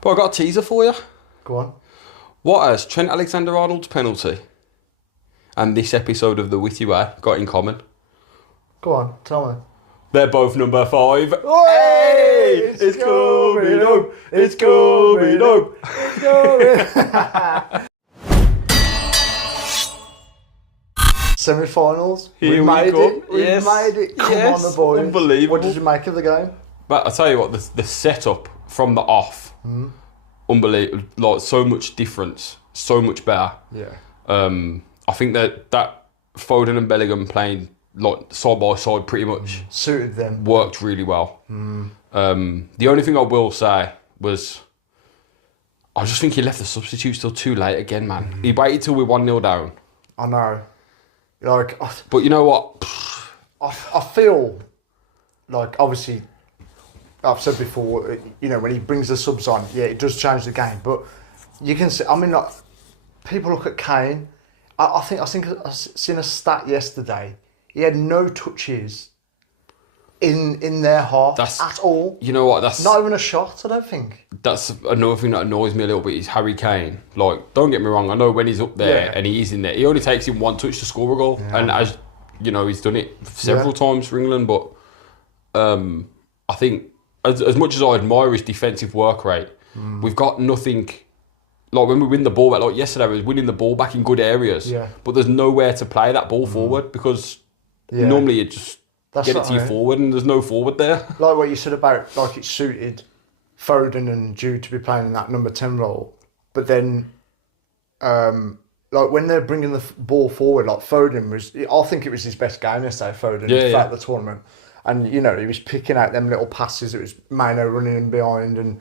But I got a teaser for you. Go on. What has Trent Alexander-Arnold's penalty and this episode of The Witty Way got in common? Go on, tell me. They're both number 5. Hey! It's coming up! It's coming up! It's coming! Semi-finals. Here we made go. it. We Yes. made it. Come Yes. on, the boys. Unbelievable. What did you make of the game? But I tell you what, the setup from the off, unbelievable. Like so much difference, so much better. Yeah. I think that Foden and Bellingham playing like side by side pretty much Suited them. worked really well. The only thing I will say was, I just think he left the substitutes till too late again, man. He waited till we're 1-0 down. I know. Like, But you know what? I feel like, obviously, I've said before, you know, when he brings the subs on, yeah, it does change the game. But you can see, I mean, like, people look at Kane. I think I seen a stat yesterday. He had no touches in their half at all. You know what? That's Not even a shot, I don't think. That's another thing that annoys me a little bit is Harry Kane. Like, don't get me wrong, I know when he's up there and he is in there, he only takes him one touch to score a goal. Yeah. And as you know, he's done it several times for England. But I think as much as I admire his defensive work rate, we've got nothing. Like when we win the ball back, like yesterday, we was winning the ball back in good areas. Yeah. But there's nowhere to play that ball forward because normally you just get it to your forward and there's no forward there. Like what you said about, like, it suited Foden and Jude to be playing in that number 10 role. But then, like, when they're bringing the ball forward, like, Foden was, I think it was his best game yesterday, Foden, throughout the tournament. And, you know, he was picking out them little passes. It was Mano running in behind. And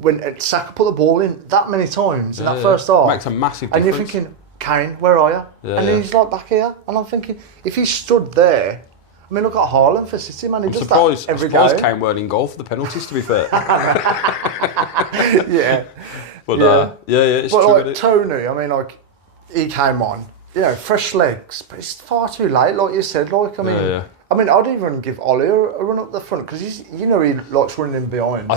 when Saka put the ball in that many times in that first half. Makes a massive difference. And you're thinking, Kane, where are you? And then he's like back here. And I'm thinking, if he stood there, I mean, look at Haaland for City, man. He does that every game. I'm surprised Kane weren't in goal for the penalties, to be fair. Yeah. But it's but true. Like Tony, I mean, like, he came on, you know, fresh legs, but it's far too late, like you said. Like, I mean, I'd even give Ollie a run up the front because he's, you know, he likes running in behind.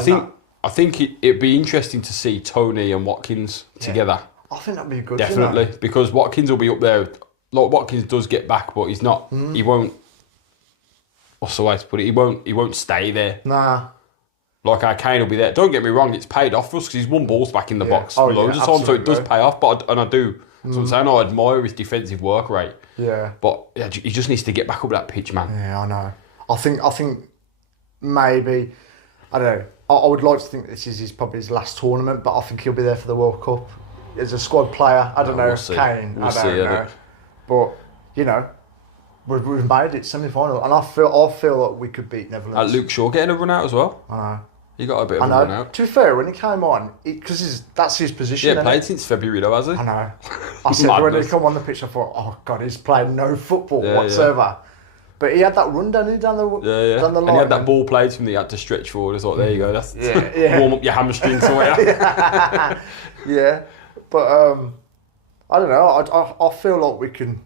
I think it'd be interesting to see Tony and Watkins together. I think that'd be good. Definitely, You know? because Watkins will be up there. Like Watkins does get back, but he's not. He won't. What's the way to put it? He won't stay there. Nah. Like our Kane will be there. Don't get me wrong, it's paid off for us because he's won balls back in the box loads of times, so it does pay off. But I do. So I'm saying I admire his defensive work rate. Yeah. But he just needs to get back up that pitch, man. Yeah, I know. I think maybe, I don't know. I would like to think this is probably his last tournament, but I think he'll be there for the World Cup as a squad player. I don't know, Kane. I don't know. But you know, we've made it semi-final, and I feel like we could beat Netherlands. Luke Shaw getting a run out as well. I know. He got a bit of a run out. To be fair, when he came on, because that's his position. Yeah, played since February though, has he? I know. I said when he come on the pitch, I thought, oh God, he's playing no football whatsoever. But he had that run down the line. And he had that ball played to him that he had to stretch forward. I was like, there you go. That's warm up your hamstrings for you. Yeah. But I don't know. I feel like we can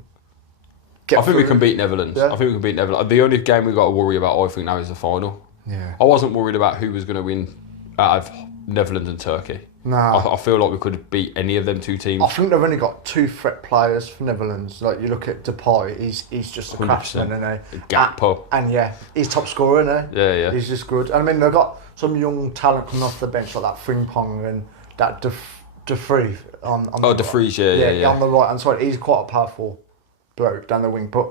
get I think through. we can beat Netherlands. Yeah. I think we can beat Netherlands. The only game we've got to worry about, I think, now is the final. Yeah. I wasn't worried about who was going to win out of Netherlands and Turkey. Nah. I feel like we could beat any of them two teams. I think they've only got 2 threat players for Netherlands. Like, you look at Depay, he's just a 100%. craftsman, isn't he? Gakpo. And he's top scorer, isn't he? Yeah. He's just good. And I mean, they've got some young talent coming off the bench, like that Frimpong and that De Vrij on De Vrij, yeah. on the right hand side. He's quite a powerful bloke down the wing, but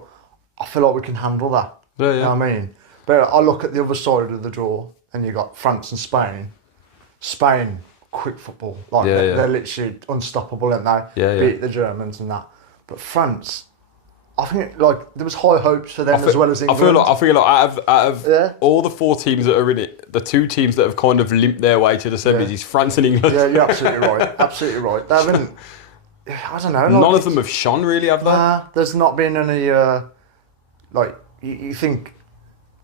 I feel like we can handle that. Yeah. You know what I mean? But I look at the other side of the draw, and you got France and Spain. Spain, quick football. Like, they're literally unstoppable, aren't they? Yeah. Beat the Germans and that. But France, I think there was high hopes for them as well as England. I feel like out of all the 4 teams that are in it, the 2 teams that have kind of limped their way to the semis is France and England. Yeah, you're absolutely right. Absolutely right. They haven't. I don't know. None of them have shone, really, have they? Nah, there's not been any. Like you think,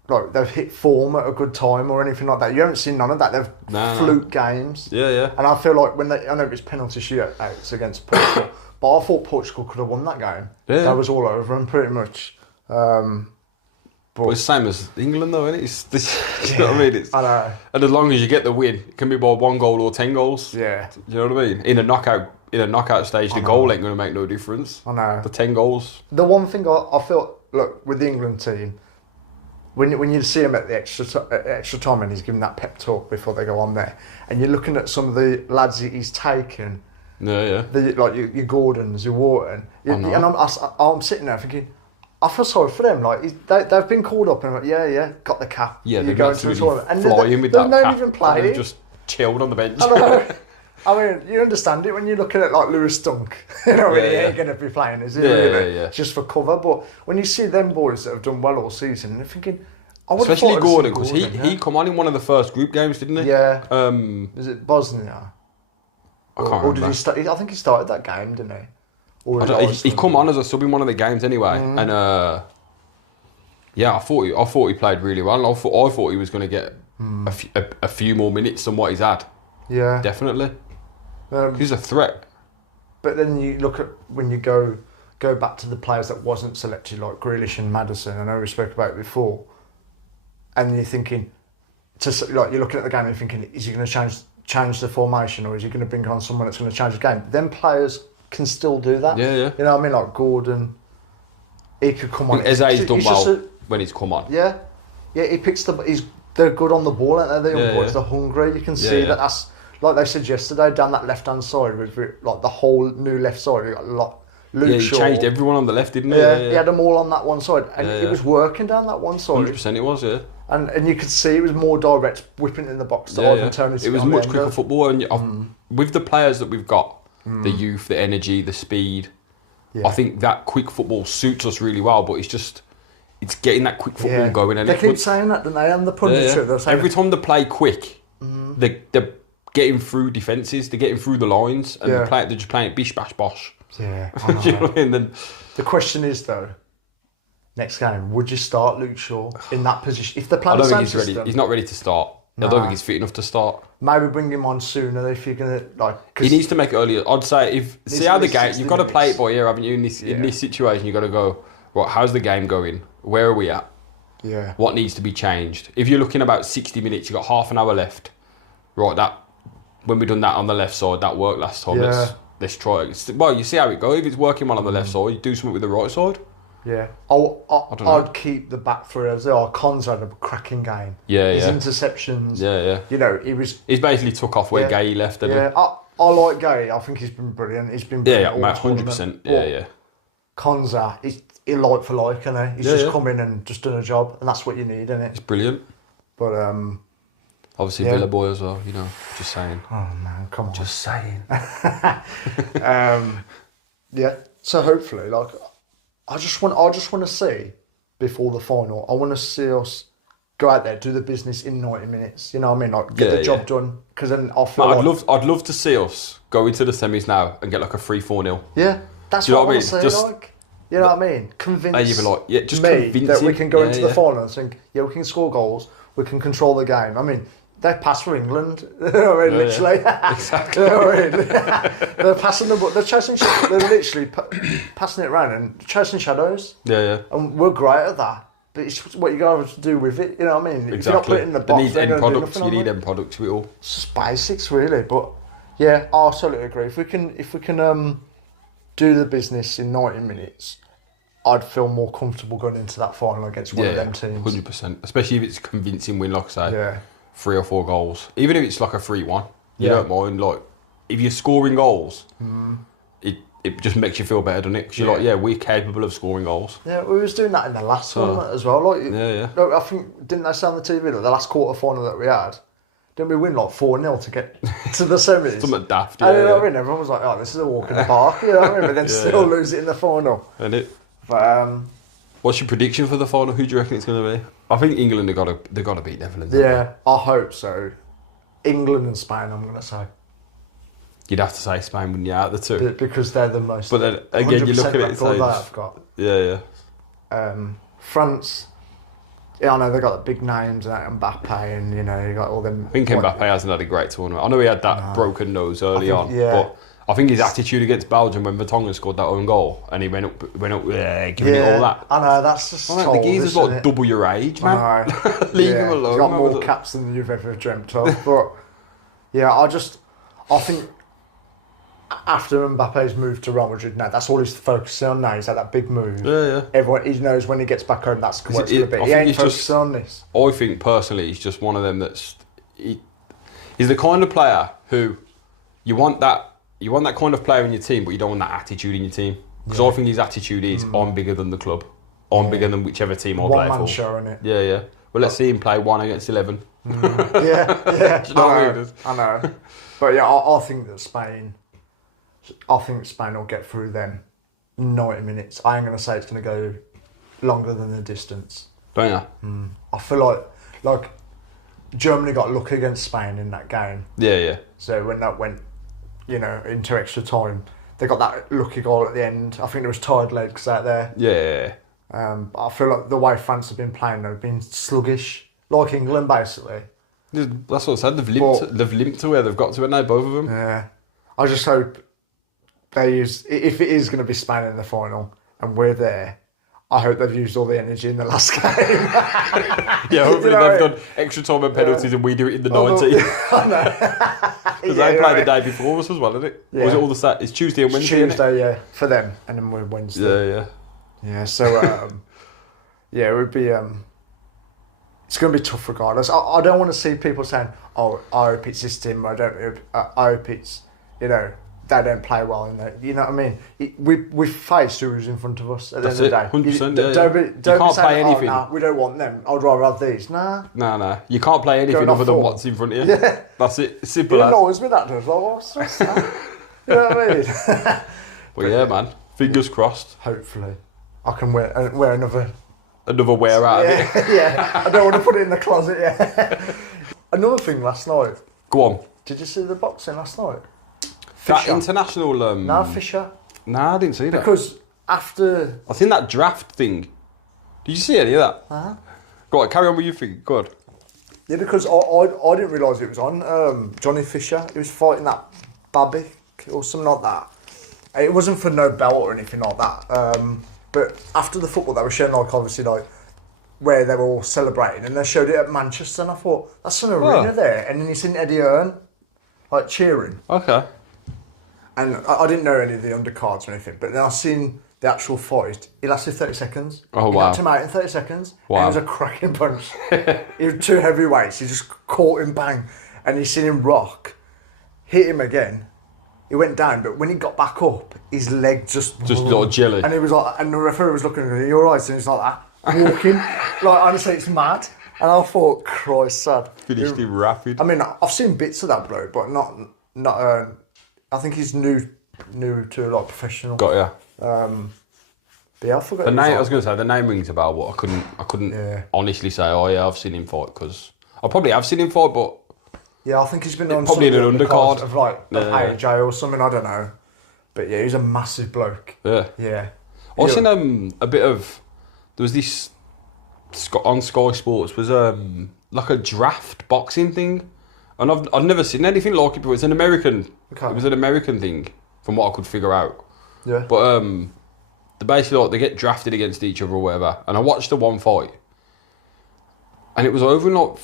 like they've hit form at a good time or anything like that. You haven't seen none of that. They've fluke games. Yeah. And I feel like I know it was penalty shootouts against Portugal, but I thought Portugal could have won that game. Yeah. That was all over them pretty much. But But it's the same as England, though, isn't it? It's this, you know what I mean? It's, I know. and as long as you get the win, it can be by 1 goal or 10 goals. Yeah. Do you know what I mean? In a knockout stage, the goal ain't going to make no difference. I know. The 10 goals. The one thing I feel, look, with the England team, when you see him at the extra time and he's giving that pep talk before they go on there, and you're looking at some of the lads that he's taken, like your Gordons, your Wharton, and I'm sitting there thinking, I feel sorry for them. Like they've been called up and I'm like, got the cap. Yeah, you're going to the tournament, and flying with that cap. Even playing. They've just chilled on the bench. I mean, you understand it when you're looking at like Lewis Dunk. You know, he ain't going to be playing, is he? Really? Just for cover. But when you see them boys that have done well all season, you're thinking, especially Gordon, because he come on in one of the first group games, didn't he? Yeah. Is it Bosnia? I can't remember. Or did he start? I think he started that game, didn't he? He come on as a sub in one of the games anyway, and I thought he played really well. I thought he was going to get a few more minutes than what he's had. Yeah, definitely. He's a threat. But then you look at when you go back to the players that wasn't selected, like Grealish and Maddison. I know we spoke about it before, and you're thinking, you're looking at the game and you're thinking, is he going to change the formation, or is he going to bring on someone that's going to change the game? Them players can still do that. Yeah. You know what I mean? Like Gordon, he could come on. Eze's done well when he's come on. Yeah, he picks they're good on the ball, aren't they? The young boys, they're hungry. You can see that's like they said yesterday down that left hand side with like the whole new left side. You got Luke Shaw. He changed everyone on the left, didn't he? Yeah, he had them all on that one side, and it was working down that one side. 100% it was, yeah. And you could see it was more direct, whipping in the box to Ivan Toney. It was much quicker football, and with the players that we've got, the youth, the energy, the speed, I think that quick football suits us really well. But it's getting that quick football going. And they keep saying that, don't they? And the punditry, every time they play quick, they're getting through defences, they're getting through the lines, and they're just playing it bish bash bosh. Yeah, Do you know what I mean? Then the question is though, next game, would you start Luke Shaw in that position? If they're playing, I don't think he's ready. He's not ready to start. I don't think he's fit enough to start. Maybe bring him on sooner if you're gonna He needs to make it earlier. I'd say see how the game. You've got to play it by ear, haven't you? In this situation, you've got to go. Right, how's the game going? Where are we at? Yeah. What needs to be changed? If you're looking about 60 minutes, you've got half an hour left. Right, when we done that on the left side, that worked last time. Yeah. Let's try it. Well, you see how it goes. If it's working well on the left side, you do something with the right side. Yeah, I'd keep the back three as well. Cons had a cracking game. Yeah, His interceptions. Yeah. You know, he's basically took off where Gay left. Yeah, I like Gay. I think he's been brilliant. He's been brilliant. Yeah, 100%. Yeah. Konza, he's like for like, isn't he? He's just come in and just done a job, and that's what you need, isn't it? It's brilliant. But obviously Villa boy as well. You know, just saying. Oh man, come on. Just saying. Yeah. So hopefully, I just want to see before the final. I want to see us go out there, do the business in 90 minutes. You know what I mean? Like get the job done. Because then I feel I'd love to see us go into the semis now and get like a 3-4-0. Yeah, that's what I want to say. You know what I mean? Convince me that we can go into the final and think, we can score goals, we can control the game. I mean, they pass for England. You know what I mean? Literally. Exactly. You know what I mean? They're passing the ball. They're chasing. They're literally passing it around and chasing shadows. Yeah. And we're great at that. But it's what you got to do with it. You know what I mean? Exactly. If you're not putting it in the box, they need end products. You need end products to it all. It's just basics, really. But yeah, I absolutely agree. If we can do the business in 90 minutes, I'd feel more comfortable going into that final against one of them teams. 100%. Especially if it's a convincing win, like I say. Yeah. 3 or 4 goals. Even if it's like a 3-1, you don't mind. Like, if you're scoring goals, it just makes you feel better, doesn't it? Because you're like, we're capable of scoring goals. Yeah, we was doing that in the last one as well. Like, yeah. I think, didn't they say on the TV that the last quarter final that we had, didn't we win like 4-0 to get to the semis? Something daft, You know what I mean? Everyone was like, oh, this is a walk in the park, you know what I mean? But then still lose it in the final. And it. But, what's your prediction for the final? Who do you reckon it's going to be? I think England they got to beat Netherlands. Yeah, I hope so. England and Spain, I'm going to say. You'd have to say Spain, wouldn't you, out of the two? Because they're the most. But then again, you look at it and say, I've got. Yeah. France. Yeah, I know they got the big names and Mbappe, and you got all them. I think Mbappe hasn't had a great tournament. I know he had that broken nose early on, but I think his attitude against Belgium when Vertonghen scored that own goal and he went up giving it all that. I know, that's just the geezer's like double your age, man. I know. Leave him alone. He's got more caps than you've ever dreamt of. But yeah, I think after Mbappe's moved to Real Madrid now, that's all he's focusing on now. He's had that big move. Yeah. Everyone, he knows when he gets back home, that's what it's going to be. He ain't focusing on this. I think personally, he's just one of them he's the kind of player who you want that kind of player in your team, but you don't want that attitude in your team. Because I think his attitude is, I'm bigger than the club. I'm bigger than whichever team I play for. One man show, innit? Yeah. Well, let's see him play 1 against 11. Yeah. Do you know what I mean? I know. But yeah, I think that Spain will get through them 90 minutes. I ain't going to say it's going to go longer than the distance. Don't you? I feel like Germany got lucky against Spain in that game. Yeah. So when that went, into extra time, they got that lucky goal at the end. I think there was tired legs out there. Yeah. I feel like the way France have been playing, they've been sluggish, like England basically. That's what I said. They've limped to where they've got to it now, both of them. Yeah. I just hope they use, if it is going to be Spain in the final and we're there, I hope they've used all the energy in the last game. Yeah, hopefully they've done extra time and penalties and we do it in the 90. I know. Because they play the day before us as well, isn't it? Yeah. Or is it all the it's Tuesday and Wednesday? Tuesday, yeah, for them, and then we're Wednesday. Yeah. Yeah, so it would be. It's going to be tough regardless. I don't want to see people saying, "Oh, I hope it's this team." I hope it's they don't play well in there. You know what I mean? We faced who was in front of us at the end of the day. 100%. Don't you can't say, play anything. Nah, we don't want them. I'd rather have these. Nah. You can't play anything other than what's in front of you. Yeah. That's it. Simple as. It annoys me that does. Like, what's that? You know what I mean? Well, yeah, man. Fingers crossed. Hopefully, I can wear another wear out of it. Yeah. I don't want to put it in the closet. Yeah. Another thing last night. Go on. Did you see the boxing last night? That international... No, Fisher. Nah, I didn't see that. Because after... I think that draft thing... Did you see any of that? Uh-huh. Go on, carry on with your thing. Go on. Yeah, because I didn't realise it was on. Johnny Fisher, he was fighting that Babic or something like that. It wasn't for no belt or anything like that. But after the football, they were showing, obviously, where they were all celebrating. And they showed it at Manchester, and I thought, that's an arena there. And then you seen Eddie Hearn, cheering. Okay. And I didn't know any of the undercards or anything, but then I seen the actual fight. It lasted 30 seconds. Oh, he wow. knocked him out in 30 seconds. Wow. And it was a cracking punch. He was two heavyweights. He just caught him, bang. And you seen him rock, hit him again. He went down, but when he got back up, his leg just like jelly. And he was and the referee was looking at him, "You're right," and he's like that, walking. Honestly, it's mad. And I thought, Christ, sad. Finished him rapid. I mean, I've seen bits of that bloke, but not. I think he's new to professional. Got ya. But yeah, I forgot. The name, I was going to say the name rings a bell, but I couldn't honestly say. Oh yeah, I've seen him fight because I probably have seen him fight, but yeah, I think he's been on probably in an undercard of AJ or something. I don't know, but yeah, he's a massive bloke. Yeah. I seen a bit of. There was this on Sky Sports was like a draft boxing thing. And I've never seen anything like it before. It's an American. Okay. It was an American thing, from what I could figure out. Yeah. But they basically they get drafted against each other or whatever. And I watched the one fight, and it was over in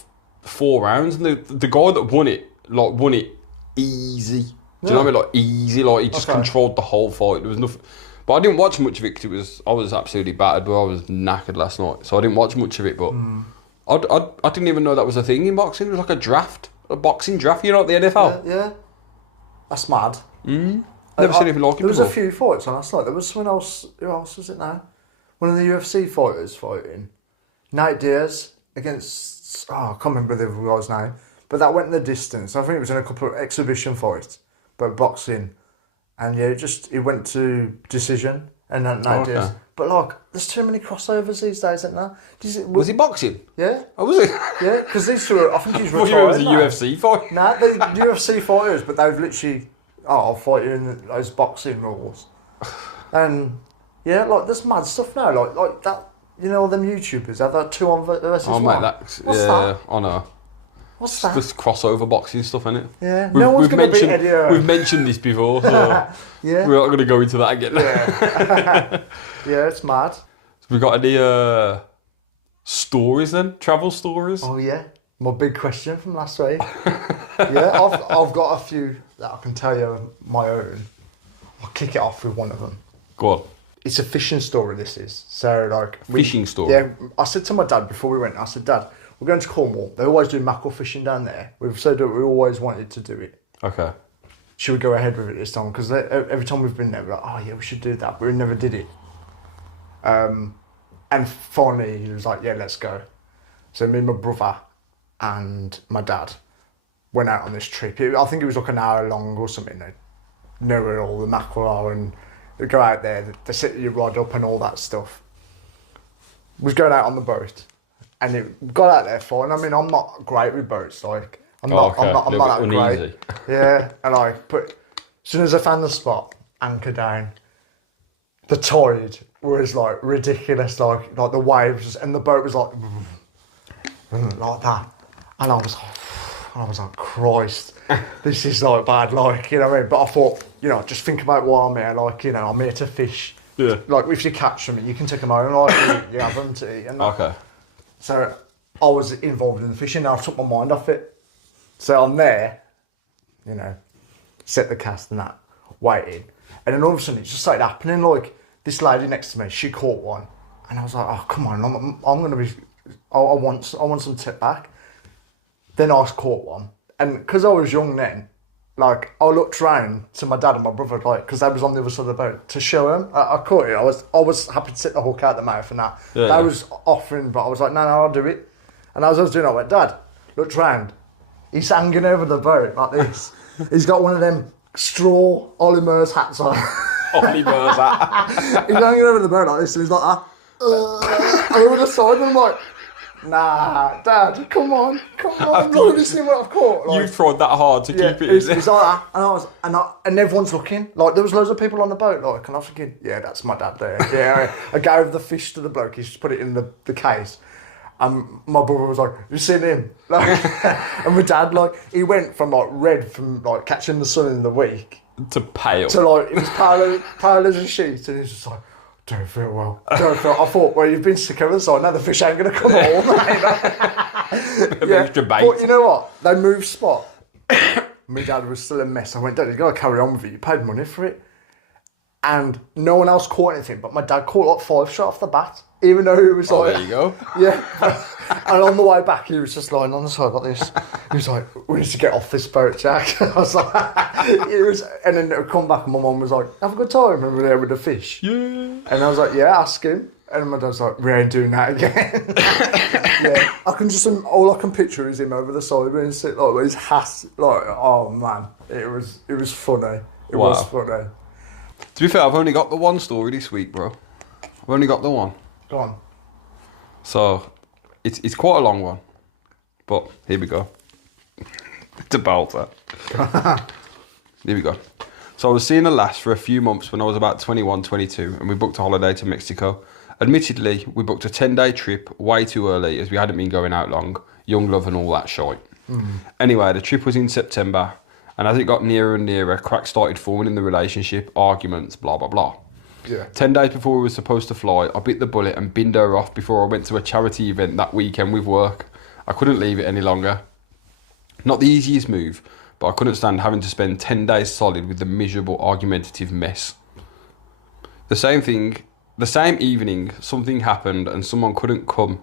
4 rounds. And the guy that won it easy. Do you know what I mean? Easy. He just controlled the whole fight. There was nothing. But I didn't watch much of it because I was absolutely battered. But I was knackered last night, so I didn't watch much of it. But I didn't even know that was a thing in boxing. It was like a draft. A boxing draft, the NFL? Yeah. That's mad. Never seen anything like it before. There was a few fights on last night. There was someone else. Who else was it now? One of the UFC fighters fighting. Nate Diaz against... I can't remember the other guy's name. But that went in the distance. I think it was in a couple of exhibition fights. But boxing. And yeah, it went to decision. And then Nate Diaz... But there's too many crossovers these days, isn't there? Was he boxing? Yeah. Oh, was he? Yeah, because these two I think he's retired. It was a UFC fight. Nah, they're UFC fighters, but they've literally, I'll fight you in those boxing rules. And yeah, there's mad stuff now, like that. All them YouTubers have that 2 on versus 1. Oh, mate, that's What's that? I know. What's that? Just crossover boxing stuff, isn't it? Yeah. No one's going to beat Eddie Hearn. We've mentioned this before, so Yeah. we're not going to go into that again. Yeah. Yeah, it's mad. We got any stories then? Travel stories? Oh yeah, my big question from last week. Yeah, I've got a few that I can tell you my own. I'll kick it off with one of them. Go on. It's a fishing story. This is so like Fishing story? Yeah, I said to my dad before we went. I said, Dad, we're going to Cornwall. They always do mackerel fishing down there. We've said that we always wanted to do it. Okay. Should we go ahead with it this time? Because every time we've been there, we're like, oh yeah, we should do that, but we never did it. And finally, he was like, yeah, let's go. So me and my brother and my dad went out on this trip. I think it was like an hour long or something. They know where all the mackerel are and they go out there, they set your rod up and all that stuff. We was going out on the boat and it got out there fine. I mean, I'm not great with boats. Like, I'm not that great. Yeah, and as soon as I found the spot, anchor down, the tide was like ridiculous, like the waves, and the boat was like that, and I was like, Christ, this is like bad, like, you know what I mean? But I thought, you know, just think about why I'm here, like, you know, I'm here to fish. Yeah. Like if you catch them, you can take them home, like you have them to eat. And okay. So I was involved in the fishing. I took my mind off it. So I'm there, you know, set the cast and that, waiting, and then all of a sudden it just started happening. Like, this lady next to me, she caught one, and I was like, "Oh, come on! I'm gonna be. I want some tip back." Then I caught one, and because I was young then, like I looked round to my dad and my brother, like because they was on the other side of the boat to show them. I caught it. I was happy to stick the hook out the mouth and that. Yeah, they was offering, but I was like, "No, I'll do it." And as I was doing it, I went, "Dad, looked round. He's hanging over the boat like this. He's got one of them straw Ollie Murs hats on." Ollie Murs hat. He's hanging over the boat like this, and he's like that. Over the side, and I'm like, nah, Dad, come on. Look, this is what I've caught. Like, You've tried that hard to keep it. He's like that, and everyone's looking. Like, there was loads of people on the boat, like, and I was thinking, yeah, that's my dad there. Yeah, I gave the fish to the bloke. He's just put it in the case. And my brother was like, you seen him? Like, and my dad, like, he went from like red from like catching the sun in the week to pale. To like, it was pale as a sheet, and he's just like, don't feel well. I thought, well, you've been sick over the side, now the fish ain't going to come home, mate. Yeah, but you know what? They moved spot. My dad was still a mess. I went, Dad, you've got to carry on with it. You paid money for it. And no one else caught anything, but my dad caught like 5 shot off the bat. Even though it was like... there you go. Yeah. And on the way back, he was just lying on the side like this. He was like, we need to get off this boat, Jack. I was like... And then it would come back and my mum was like, have a good time. And we were there with the fish. Yeah. And I was like, yeah, ask him. And my dad's like, we ain't doing that again. Yeah. All I can picture is him over the side and sit like with his hat. Like, oh man. It was funny. It was funny. To be fair, I've only got the one story this week, bro. I've only got the one. Go on. So, it's quite a long one. But, here we go. It's about that. Here we go. So, I was seeing a lass for a few months when I was about 21, 22, and we booked a holiday to Mexico. Admittedly, we booked a 10-day trip way too early as we hadn't been going out long. Young love and all that shite. Anyway, the trip was in September, and as it got nearer and nearer, cracks started forming in the relationship, arguments, blah, blah, blah. Yeah. 10 days before we were supposed to fly, I bit the bullet and binned her off before I went to a charity event that weekend with work. I couldn't leave it any longer. Not the easiest move, but I couldn't stand having to spend 10 days solid with the miserable, argumentative mess. The same evening, something happened and someone couldn't come.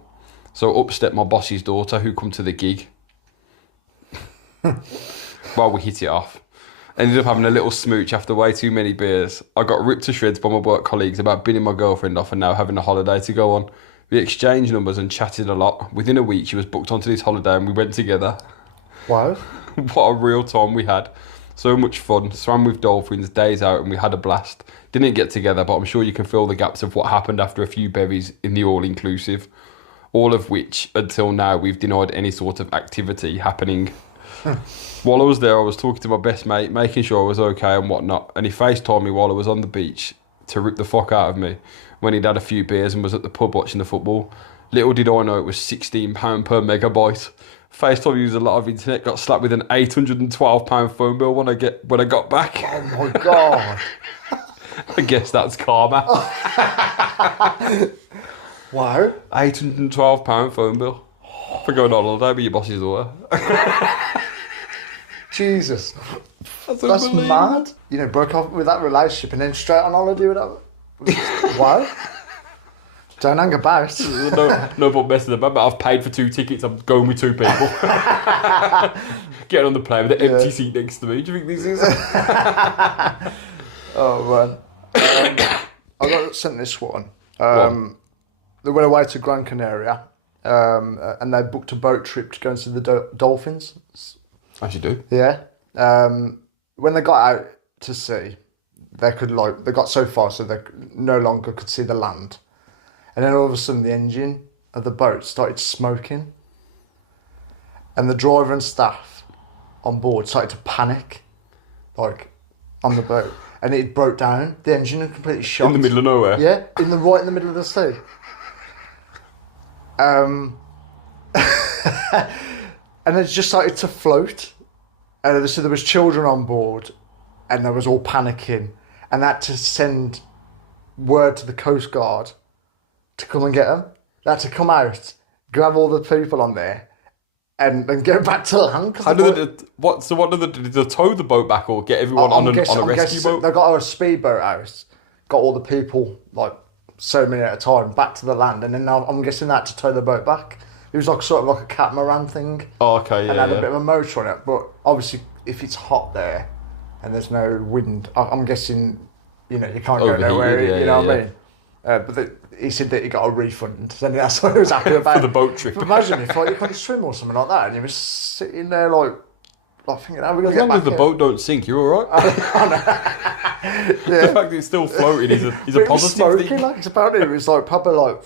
So up stepped my boss's daughter who come to the gig. Well, we hit it off. Ended up having a little smooch after way too many beers. I got ripped to shreds by my work colleagues about binning my girlfriend off and now having a holiday to go on. We exchanged numbers and chatted a lot. Within a week, she was booked onto this holiday and we went together. Wow. What a real time we had. So much fun. Swam with dolphins, days out, and we had a blast. Didn't get together, but I'm sure you can fill the gaps of what happened after a few berries in the all-inclusive. All of which, until now, we've denied any sort of activity happening. While I was there, I was talking to my best mate, making sure I was okay and whatnot, and he FaceTimed me while I was on the beach to rip the fuck out of me when he'd had a few beers and was at the pub watching the football. Little did I know it was £16 per megabyte. FaceTime used a lot of internet. Got slapped with an £812 phone bill when I got back. Oh my God. I guess that's karma. Wow. £812 phone bill for going on holiday with your boss's daughter. Jesus. That's unbelievable. mad. You know, broke off with that relationship and then straight on holiday with that. Wow. Don't hang about. No point messing about, but I've paid for 2 tickets. I'm going with 2 people. Getting on the plane with the empty seat next to me. Do you think this is? Oh, man. I got sent this one. They went away to Gran Canaria and they booked a boat trip to go and see the dolphins. As you do. Yeah. When they got out to sea, they got so far so they no longer could see the land. And then all of a sudden the engine of the boat started smoking. And the driver and staff on board started to panic, like, on the boat. And it broke down. The engine had completely shot. In the middle of nowhere? Yeah, right in the middle of the sea. And it just started to float. And so there was children on board and they was all panicking. And they had to send word to the Coast Guard to come and get them. They had to come out, grab all the people on there and go back to land. Did they tow the boat back or get everyone on a rescue boat? They got a speedboat out, got all the people, like, so many at a time, back to the land. And then I'm guessing they had to tow the boat back. It was like sort of like a catamaran thing. Oh, okay, yeah. And had a bit of a motor on it. But obviously, if it's hot there and there's no wind, I'm guessing, you know, you can't go nowhere, you know what I mean? But he said that he got a refund, so that's what he was happy about. For the boat trip. But imagine if, like, you couldn't swim or something like that and you were sitting there, like thinking, how are we going to get back? As long as the boat don't sink, you're all right. Yeah. The fact that it's still floating is a But positive smoking, thing. like, it's apparently it was like proper, like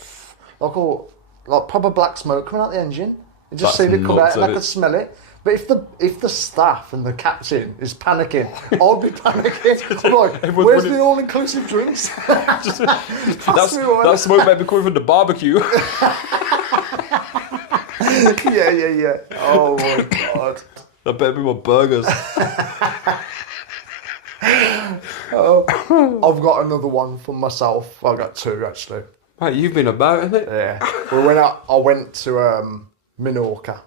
proper black smoke coming out the engine. You just That's seen it come out nuts, and I isn't could it? smell it. But if the staff and the captain is panicking, I'll be panicking. I'm like, where's the all-inclusive drinks? That smoke might be coming from the barbecue. Yeah. Oh my God. That better be my burgers. I've got another one for myself. I've got 2 actually. Mate, you've been about, isn't it? Yeah. Well, I went to Minorca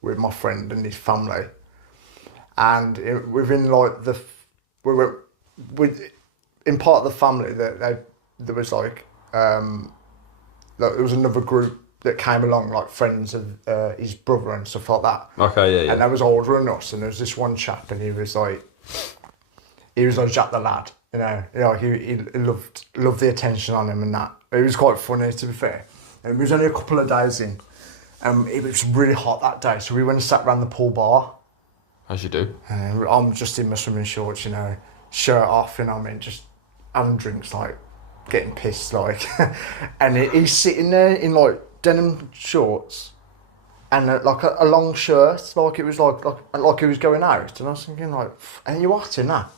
with my friend and his family, and within like in part of the family that there was like there was another group that came along, like friends of his brother and stuff like that. Okay, yeah. And they was older than us, and there was this one chap, and he was like Jack the lad, you know. He loved the attention on him and that. It was quite funny, to be fair. And it was only a couple of days in. It was really hot that day, so we went and sat around the pool bar. As you do. And I'm just in my swimming shorts, you know, shirt off, you know what I mean, just having drinks, like, getting pissed, like. And he's sitting there in, like, denim shorts and, like, a long shirt, like it was like he was going out. And I was thinking, like, are you hot in that?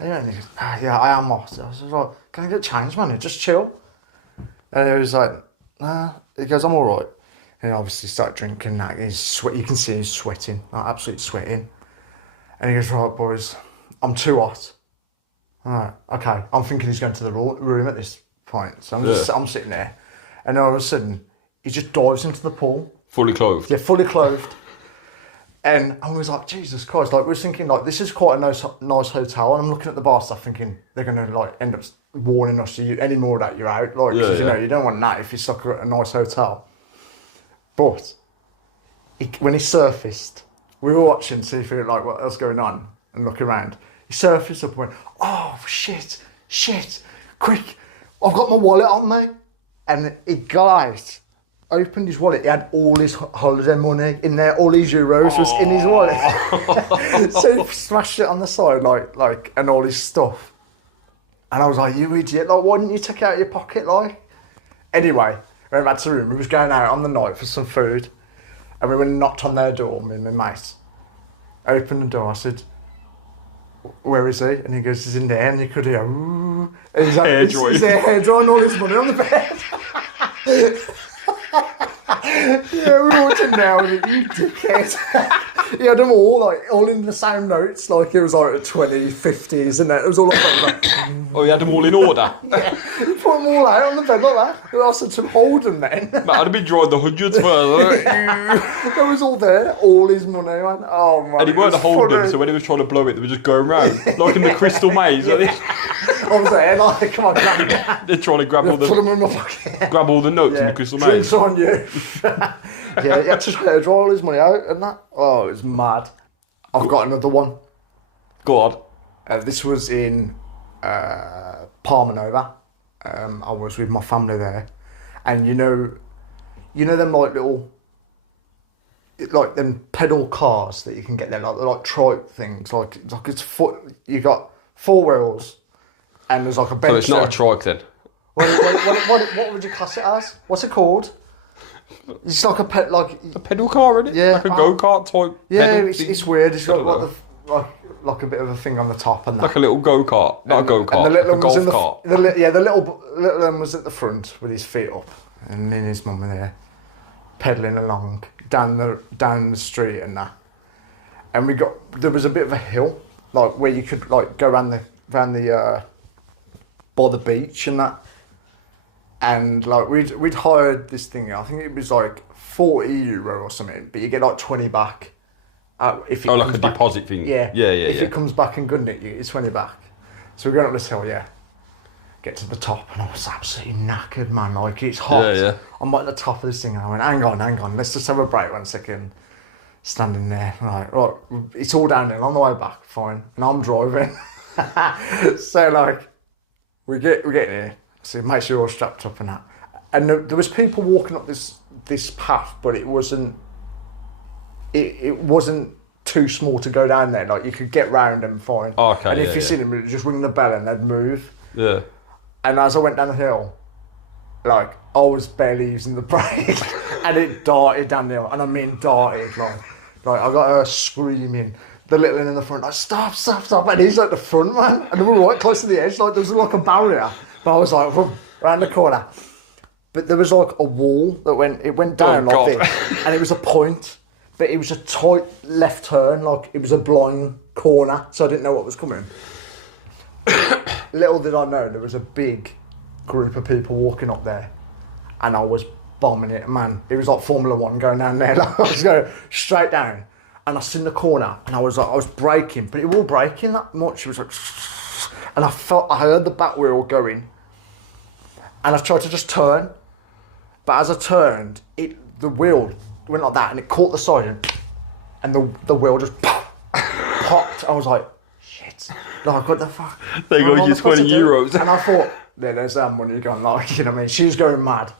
And he goes, yeah, I am hot. I was like, can I get changed, man? Just chill. And he was like, nah. He goes, I'm all right. And he obviously started drinking that. You can see he's sweating, like absolutely sweating. And he goes, right, boys, I'm too hot. All right, okay. I'm thinking he's going to the room at this point. So I'm sitting there. And all of a sudden, he just dives into the pool. Fully clothed? Yeah, fully clothed. And I was like, Jesus Christ. Like, we were thinking, like, this is quite a nice hotel. And I'm looking at the bar staff thinking, they're going to, like, end up warning us, any more of that, you're out. Like, because, you know, you don't want that if you're stuck at a nice hotel. But when he surfaced, we were watching to see if like what else going on and look around. He surfaced up and went, oh shit, quick, I've got my wallet on me. And he opened his wallet. He had all his holiday money in there, all his euros was in his wallet. So he smashed it on the side, like, and all his stuff. And I was like, you idiot, like, why didn't you take it out of your pocket, like? Anyway, we went back to the room. We was going out on the night for some food. And we went and knocked on their door, me and my mate. I opened the door, I said, where is he? And he goes, he's in there. And you could hear, ooh. And he's there hair drying all his money on the bed. Yeah, we walked in there with it, you dickhead. He had them all in the same notes, like it was like 2050s and that. It was all like, Oh, you had them all in order? yeah, he put them all out on the bed like that. I said to him, hold them then. Mate, I'd have been drawing the hundreds first. That was all there, all his money, man. Oh, man. And he weren't holding them, so when he was trying to blow it, they were just going round, like in the crystal maze. I was there, like, come on, grab me. They're trying to grab all Put them the in my pocket. grab all the notes in the crystal maze. Drinks on you. Yeah, he had to draw all his money out and that. Oh, it was mad. I've got another one. Go on. This was in Palma Nova. I was with my family there, and you know them like little, like them pedal cars that you can get there, like trike things, like it's foot. You got 4 wheels, and there's like a bench. So it's not there. a trike then. What would you class it as? What's it called? It's like a pedal car, isn't it? Yeah, like a go-kart type. Yeah, pedal it's weird. It's got like a bit of a thing on the top and that. Like a little go-kart, not a go-kart, and the little a golf cart. The little one was at the front with his feet up, and me and his mum were there, pedalling along down the street and that. And there was a bit of a hill, like where you could like go around the by the beach and that. And like we'd hired this thing. I think it was like €40 or something, but you get like 20 back. If it like comes a back. deposit thing. Yeah. If yeah. it comes back and good at you, it's 20 back. So we're going up this hill, yeah. Get to the top, and I was absolutely knackered, man. Like it's hot. Yeah. I'm at the top of this thing, and I went, hang on, let's just have a break 1 second. Standing there, right, it's all downhill on the way back, fine, and I'm driving. So like, we get here. So make sure you're all strapped up and that. And there was people walking up this path, but it wasn't too small to go down there. Like you could get round them fine. Oh, okay. And if you see them, you'd just ring the bell and they'd move. Yeah. And as I went down the hill, like I was barely using the brake, and it darted down the hill, and I mean darted. Like I got her screaming. The little one in the front, like stop, and he's like the front man, and we were right close to the edge. Like there was like a barrier. But I was like, around the corner. But there was like a wall that went down like this. And it was a point. But it was a tight left turn. Like it was a blind corner. So I didn't know what was coming. Little did I know, there was a big group of people walking up there. And I was bombing it. Man, it was like Formula 1 going down there. Like, I was going straight down. And I seen the corner. And I was braking. But it wasn't braking that much. It was like... And I heard the back wheel going. And I tried to just turn, but as I turned, the wheel went like that, and it caught the side, and the wheel just popped. I was like, shit! Like what the fuck? There goes your €20. And I thought, there's that money gone. Like you know what I mean? She was going mad,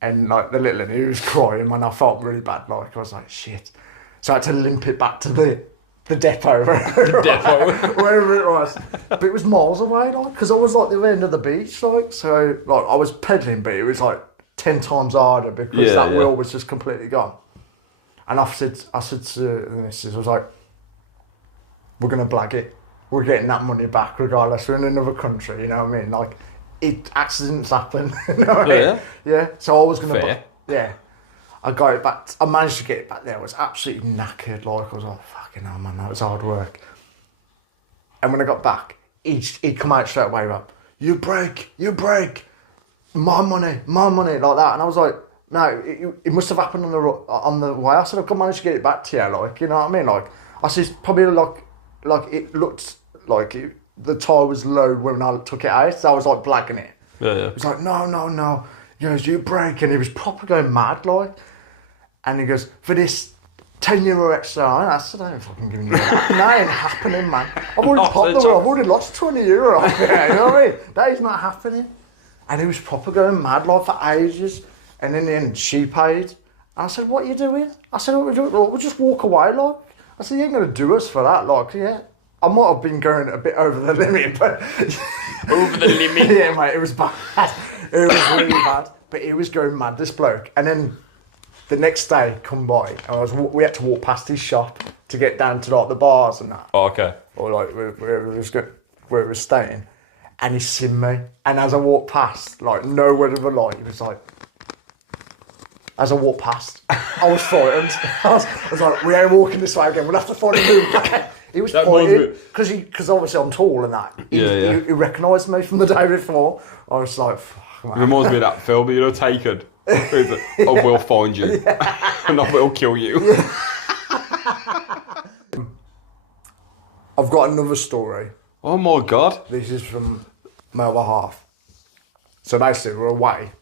and like the little one, he was crying, and I felt really bad. Like I was like, shit! So I had to limp it back to the depot, wherever it was. But it was miles away, like, because I was like the end of the beach, like, so like I was pedaling, but it was like 10 times harder because that wheel was just completely gone. And I said to the missus, I was like, we're gonna blag it. We're getting that money back regardless. We're in another country, you know what I mean? Like, accidents happen. You know what I mean? Yeah. So I was gonna. Yeah. I got it back. I managed to get it back there. I was absolutely knackered. Like I was like, fucking hell, man, that was hard work. And when I got back, he'd come out straight away, like, you break, my money, like that. And I was like, no, it must have happened on the way. I said, I've managed to get it back to you, like, you know what I mean? Like, I said, it's probably like it looked like the tire was low when I took it out. So I was like blagging it. Yeah. He was like, no. He goes, you break. And he was proper going mad, like. And he goes, for this €10 extra, I said, I ain't fucking giving you that. That ain't happening, man. I've already lost €20 off it, you know what I mean? That is not happening. And he was proper going mad, like, for ages. And in the end, she paid. And I said, what are you doing? I said, what are we doing? We'll just walk away, like. I said, you ain't going to do us for that, like, yeah. I might have been going a bit over the limit, but... Over the limit? Yeah, mate, it was bad. It was really bad. But he was going mad, this bloke. And then... The next day, come by, and we had to walk past his shop to get down to like the bars and that. Oh, okay. Or like where it was staying, and he seen me. And as I walked past, like no word of a lie, he was like, as I walked past, I was frightened. I was like, we ain't walking this way again. We'll have to find a new way. He was pointing because obviously I'm tall and that. He recognised me from the day before. I was like, fuck, man. It reminds me of that film, you know, Taken. Where he's like, oh, we'll find you. And I will kill you. I've got another story. Oh my God. This is from my other half. So basically, we're away.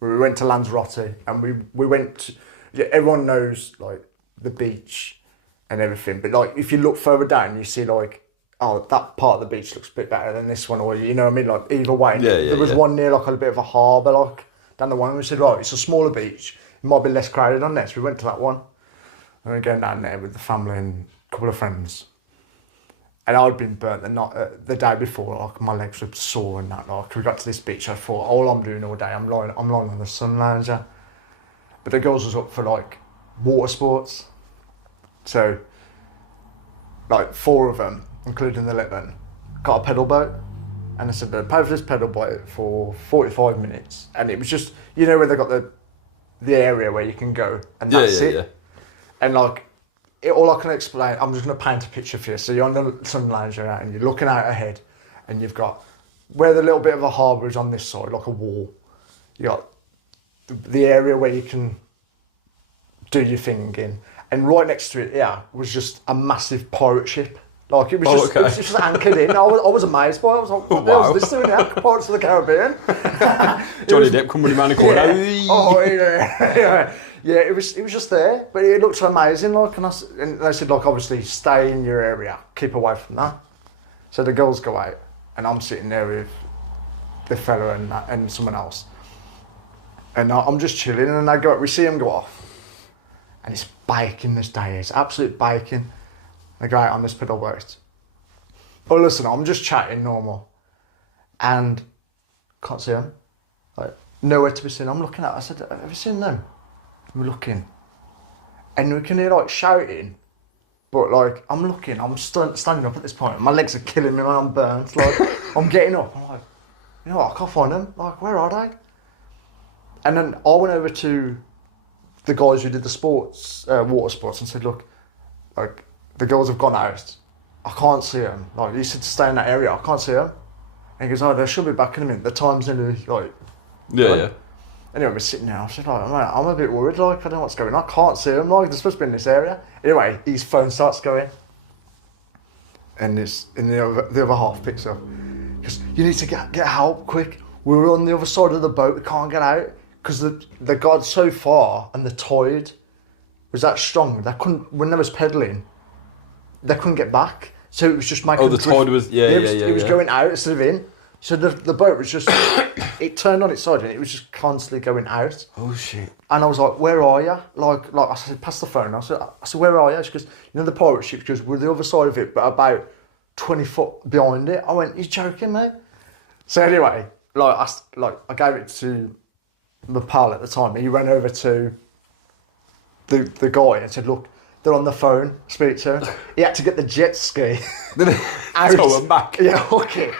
We went to Lanzarote and we went to, everyone knows like the beach and everything, but like if you look further down, you see like, oh, that part of the beach looks a bit better than this one, or you know what I mean? Like either way. There was one near like a bit of a harbour, like down the one, and we said, right, it's a smaller beach. It might be less crowded on this. We went to that one. And we're going down there with the family and a couple of friends. And I'd been burnt the day before, like my legs were sore and that. Like we got to this beach, I thought, all I'm doing all day, I'm lying on the sun lounger. But the girls was up for like water sports. So like 4 of them, including the little one, got a pedal boat. And I said, pay for this pedal boat for 45 minutes. And it was just, you know where they got the area where you can go and that's it. Yeah. And like, all I can explain, I'm just going to paint a picture for you. So you're on the sun lounger and you're looking out ahead and you've got where the little bit of a harbour is on this side, like a wall. You got the area where you can do your thing in. And right next to it, was just a massive pirate ship. Like it was just anchored in. I was amazed by it. I was like, what the hell is this doing now? Pirates of the Caribbean. Johnny Depp coming around the corner. Yeah, it was just there, but it looked amazing. Like, and they said, like, obviously, stay in your area, keep away from that. So the girls go out, and I'm sitting there with the fella and someone else, and I'm just chilling. And they go, we see them go off, and it's baking this day. It's absolute baking. They go out on this pedal boat. But listen, I'm just chatting normal, and can't see them. Like nowhere to be seen. I'm looking at. I said, have you seen them? We're looking, and we can hear like shouting, but like I'm looking, I'm standing up at this point. My legs are killing me, man. I'm burnt. Like I'm getting up. I'm like, you know what? I can't find them. Like, where are they? And then I went over to the guys who did the sports, water sports, and said, look, like the girls have gone out. I can't see them. Like you said to stay in that area. I can't see them. And he goes, oh, they should be back in a minute. The time's nearly like. Yeah. Anyway, we're sitting there. I said, like, man, I'm a bit worried. Like, I don't know what's going on. I can't see him. Like, they're supposed to be in this area. Anyway, his phone starts going, and the other half picks up. He goes, you need to get help quick. We were on the other side of the boat. We can't get out because they got so far, and the tide was that strong. They couldn't. When they was pedaling, they couldn't get back. So it was just making. Oh, the tide was It was going out instead of in. So the boat was just, it turned on its side and it was just constantly going out. Oh shit. And I was like, where are you? Like I said, pass the phone. I said, where are you? She goes, you know the pirate ship? She goes, we're the other side of it, but about 20 foot behind it. I went, you're joking, mate? So anyway, I gave it to my pal at the time. He ran over to the guy and said, look, they're on the phone, speak to him. He had to get the jet ski out. Throw them back. Yeah, okay.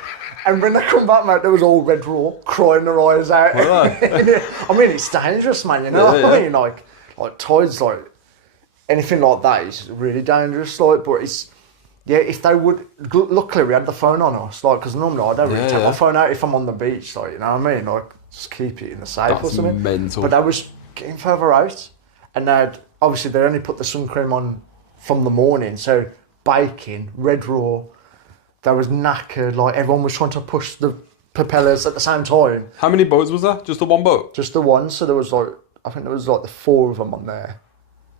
And when they come back, mate, they was all red raw, crying their eyes out. I mean, it's dangerous, man, you know? I mean, like tides, like, anything like that is really dangerous, like, but it's, if they would, luckily we had the phone on us, like, because normally I don't really take my phone out if I'm on the beach, like, you know what I mean? Like, just keep it in the safe or something. Mental. But I was getting further out, and obviously they only put the sun cream on from the morning, so baking, red raw, they was knackered, like everyone was trying to push the propellers at the same time. How many boats was that? Just the one boat? Just the one, so there was like, I think there was like the 4 of them on there,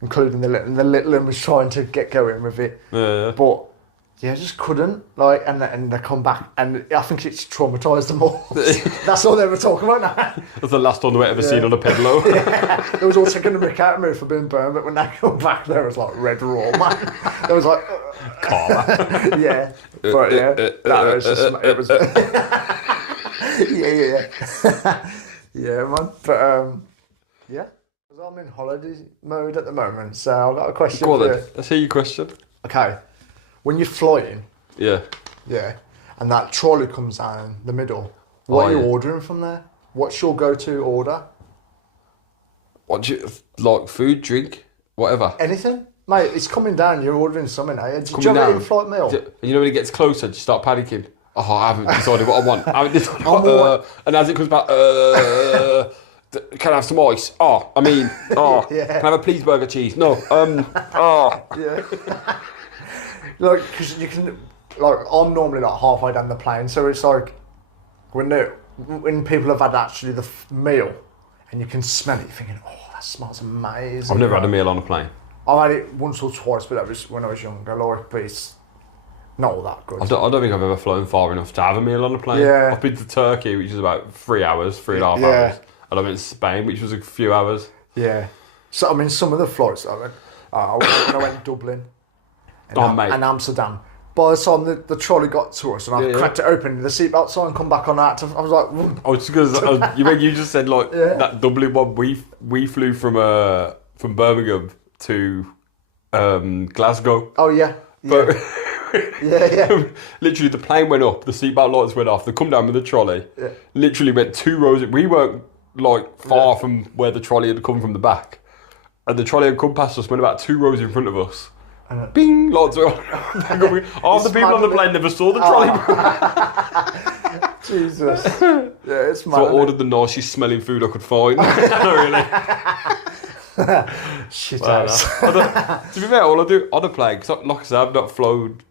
including the little one was trying to get going with it. Yeah. But I just couldn't, like, and they come back, and I think it's traumatised them all. That's all they were talking about now. That's the last one I've ever seen on a pedalo. It was all taking the mick out of me for being burned, but when they come back, there was like red raw, man. There was like... Karma. Yeah. But yeah, that was just... It was... Yeah, man. But, yeah. I'm in holiday mode at the moment, so I've got a question for you. Let's hear your question. Okay. When you're flying... Yeah, and that trolley comes down the middle, what are you ordering from there? What's your go-to order? What do you like? Food, drink, whatever. Anything, mate. It's coming down. You're ordering something, eh? Do you Coming have an down. in-flight meal? You know when it gets closer, you start panicking. Oh, I haven't decided what I want. I haven't decided what, and as it comes back, can I have some ice? Oh, I mean, oh, Yeah. Can I have a please burger cheese? No, oh. Yeah. Like, because you can, like, I'm normally like halfway down the plane, so it's like when people have had actually the meal, and you can smell it, you're thinking, oh, that smells amazing. I've never had a meal on a plane. I've had it once or twice, but that was when I was younger, like, but it's not all that good. I don't think I've ever flown far enough to have a meal on a plane. Yeah. I've been to Turkey, which is about 3 hours, 3.5 Yeah. hours. And I went to Spain, which was a few hours. Yeah. So, I mean, some of the flights, when I went to Dublin Mate. and Amsterdam, by the time the trolley got to us and I cracked it open, the seatbelt sign come back on that, I was like... I was because you just said, like, that Dublin one, we flew from Birmingham to Glasgow. Oh, yeah. But Yeah. literally, the plane went up, the seatbelt lights went off, they come down with the trolley. Yeah. Literally went 2 rows. We weren't like far from where the trolley had come from the back, and the trolley had come past us, went about 2 rows in front of us. Bing! Lots of half the people on the plane never saw the trolley. Jesus. Yeah, it's mad. So I ordered the nicest smelling food I could find. Really. Shit To be fair, all I do on a plane, because like I said, I've not flown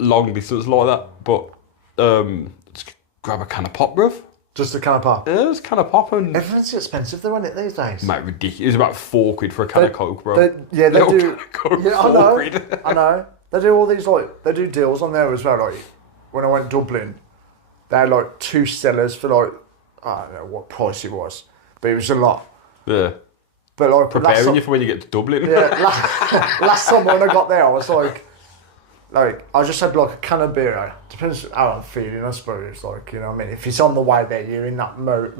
long distance like that, but just grab a can of pop, bruv. Just a can of pop? Yeah, just a can of pop and... Everything's expensive though, isn't it, these days? Mate, ridiculous. It was about £4 for a can of Coke, bro. They do. Can of Coke, yeah, £4. I know. They do all these, like, they do deals on there as well. Like, when I went to Dublin, they had like 2 Stellas for like, I don't know what price it was, but it was a lot. Yeah. But like, preparing you for when you get to Dublin. Yeah, last time when I got there, I was like, I just had like a can of beer. Depends how I'm feeling, I suppose. Like, you know what I mean? If it's on the way there, you're in that mood.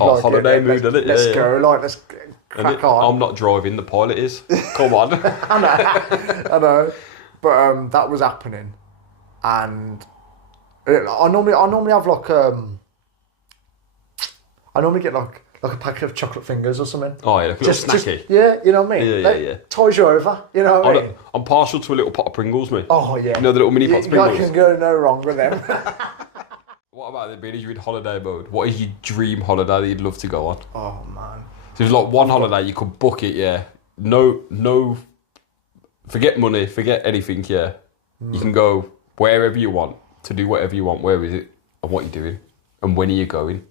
Oh, like, holiday mood, isn't it? Let's go, like, let's crack on. I'm not driving, the pilot is. Come on. I know. But that was happening. And I normally have like, I normally get like a packet of chocolate fingers or something. Oh, yeah, like a little snacky. Yeah, you know what I mean? Yeah. Ties you over, you know what I mean? I'm partial to a little pot of Pringles, mate. Oh, yeah. You know the little mini pots of Pringles? You can go no wrong with them. What about it being you're in holiday mode? What is your dream holiday that you'd love to go on? Oh, man. So there's like one holiday, you could book it, yeah. No, forget money, forget anything, yeah. You can go wherever you want, to do whatever you want. Where is it? And what you're doing? And when are you going?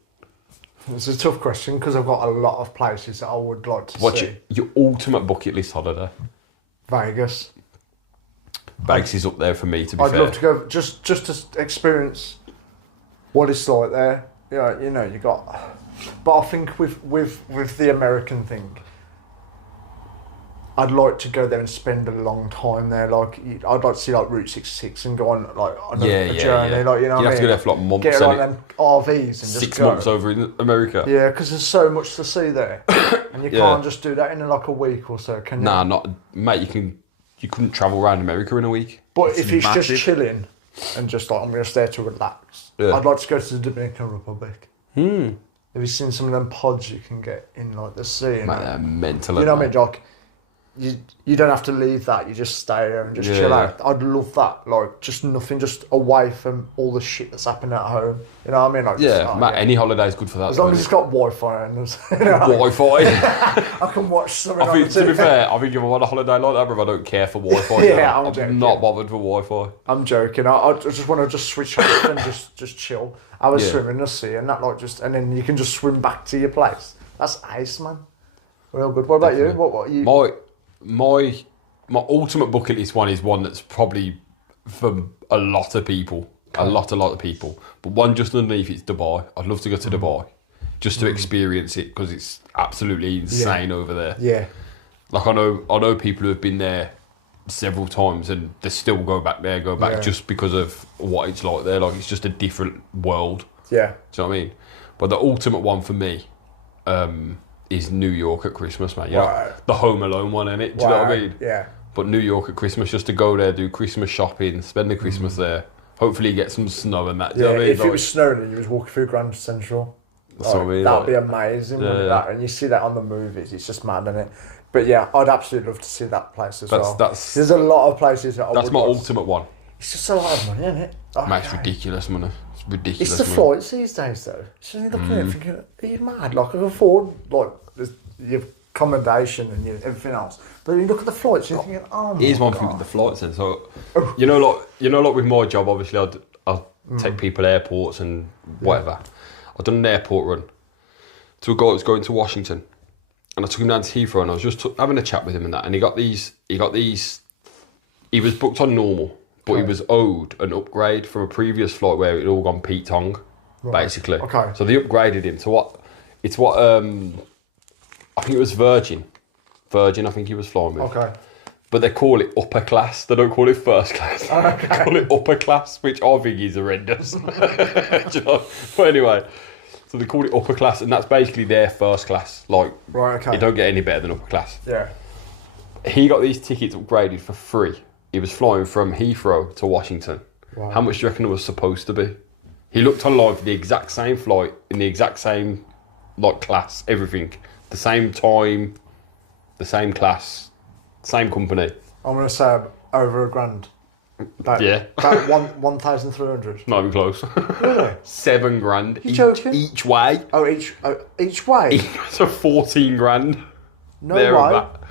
It's a tough question because I've got a lot of places that I would like to see. What's your ultimate bucket list holiday? Vegas. Vegas is up there for me, to be fair. I'd love to go just to experience what it's like there. Yeah, you know, you got. But I think with the American thing, I'd like to go there and spend a long time there. Like, I'd like to see like Route 66 and go on like on a journey. Yeah. Like, you know, you'd have to go there for like months. Get like them RVs and 6 just go. months over in America. Yeah, because there's so much to see there, and you can't just do that in like a week or so, can you? Nah, not mate. You couldn't travel around America in a week. But if it's just chilling and just like I'm just there to relax, I'd like to go to the Dominican Republic. Have you seen some of them pods you can get in like the sea? Mate, they're mental. You know what I mean, Jock? You don't have to leave that. You just stay there and just chill out. I'd love that. Like, just nothing, just away from all the shit that's happening at home. You know what I mean? Like, mate, any holiday is good for that. As long as it's got Wi-Fi and Wi-Fi. I can watch something. To be fair, I think if I want a holiday like that, bro, I don't care for Wi-Fi. I'm not bothered for Wi-Fi. I'm joking. I just want to just switch off and just chill. I was swimming in the sea and that and then you can just swim back to your place. That's ace, man. Real good. What about you? What are you? My ultimate bucket list one is one that's probably for a lot of people. Okay. A lot of people. But one just underneath it's Dubai. I'd love to go to Dubai just to experience it because it's absolutely insane over there. Yeah. Like I know people who have been there several times and they still go back just because of what it's like there. Like it's just a different world. Yeah. Do you know what I mean? But the ultimate one for me, is New York at Christmas, man. You know, the Home Alone one, innit? Do you know what I mean? Yeah. But New York at Christmas, just to go there, do Christmas shopping, spend the Christmas there. Hopefully get some snow and that. Do you know what I mean? If it was snowing and you was walking through Grand Central. That's what I mean. That'd be amazing, wouldn't it? That, and you see that on the movies. It's just mad, isn't it? But yeah, I'd absolutely love to see that place as well. There's a lot of places that that's my ultimate one. It's just a lot of money, isn't it? Mate, it's ridiculous money. It's ridiculous. It's the flights these days, though. So you're looking at it thinking, are you mad? Like, I can afford your accommodation and everything else. But you look at the flights, you're thinking, oh my Here's one God. thing with the flights then. So, you know, like with my job, obviously, I'll take people to airports and whatever. I've done an airport run to a guy that was going to Washington, and I took him down to Heathrow, and I was just having a chat with him and that, and he was booked on normal, but he was owed an upgrade from a previous flight where it had all gone Pete Tong, basically. Okay. So they upgraded him to what I think it was Virgin, I think he was flying with. Okay. But they call it upper class. They don't call it first class. Okay. They call it upper class, which I think is horrendous. Do you know? But anyway, so they call it upper class, and that's basically their first class. Like, okay. You don't get any better than upper class. Yeah. He got these tickets upgraded for free. He was flying from Heathrow to Washington. Wow. How much do you reckon it was supposed to be? He looked online for the exact same flight, in the exact same class, everything. The same time, the same class, same company. I'm going to say over $1,000. About 1,300. Not even close. Really? $7,000 each way. Oh, each way? So 14 grand. No there way. And back.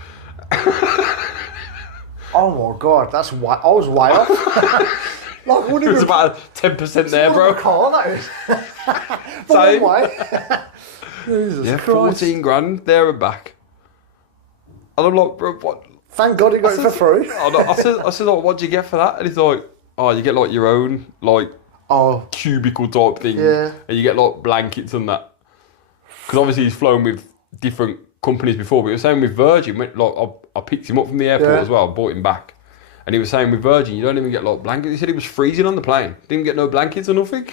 Oh my God, that's way. I was way off. Like, It was about 10% there, bro. A car, that is. Same. One way. Jesus Yeah, Christ. 14 grand there and back. And I'm like, bro, what? Thank God he got it for free. I said, like, what do you get for that? And he's like, oh, you get like your own cubicle type thing, Yeah. and you get like blankets and that. Because obviously he's flown with different companies before, but he was saying with Virgin, like I picked him up from the airport as well, bought him back, and he was saying with Virgin you don't even get like blankets. He said he was freezing on the plane, didn't get no blankets or nothing.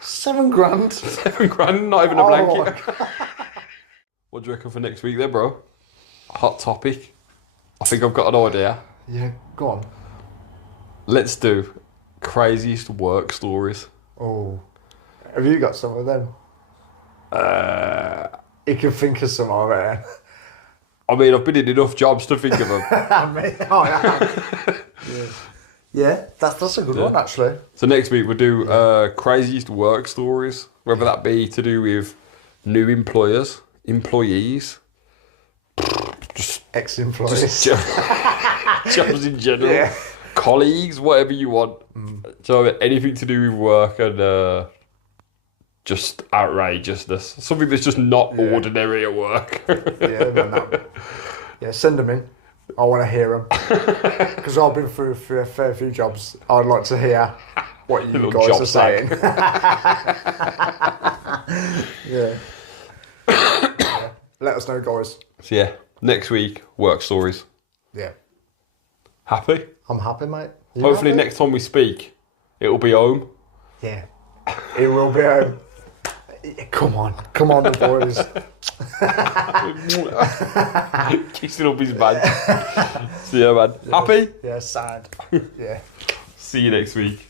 $7,000. $7,000, not even a blanket. What do you reckon for next week then, bro? Hot topic. I think I've got an idea. Yeah, go on. Let's do craziest work stories. Oh, have you got some of them? You can think of some already. I mean, I've been in enough jobs to think of them. Yeah, that's a good one actually. So next week we'll do craziest work stories, whether that be to do with new employees, just ex-employees, jobs in general, colleagues, whatever you want. So anything to do with work and just outrageousness, something that's just not ordinary at work. Send them in. I want to hear them because I've been through a fair few jobs. I'd like to hear what you guys are saying. Yeah. Let us know, guys. So yeah, next week work stories. Yeah. Happy? I'm happy, mate. Hopefully happy? next time we speak, it'll be home. Yeah. It will be home. Come on, the boys. Kissing up his badge. So yeah, man. Happy? Yeah, sad. Yeah. See you next week.